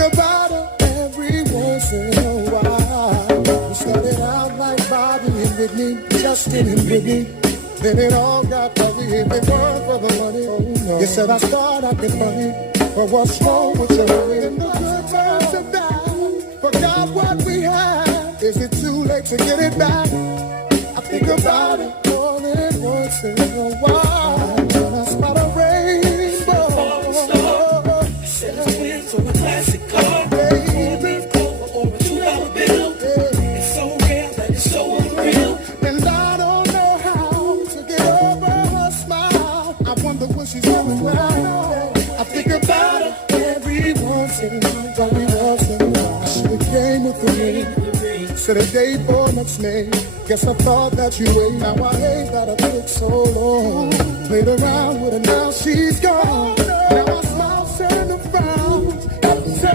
about her every once in a while. We started out like Bobby and Whitney, Justin and Whitney. Then it all got ugly. If it weren't for the money, oh no. You said I start acting funny, but what's wrong with you? In the good times have died, forgot what we had. Is it too late to get it back? I think about it more than once in a while. When I spot a rainbow, set a twin for a classic car, baby, or a $2 bill. It's so rare that it's so unreal. And I don't know how to get over her smile. I wonder what she's doing now. I think about her every once in a while. I should've came with the ring, said a day for next May. Guess I thought that you wait. Now I hate that I took so long. Played around with her, now she's gone. Now I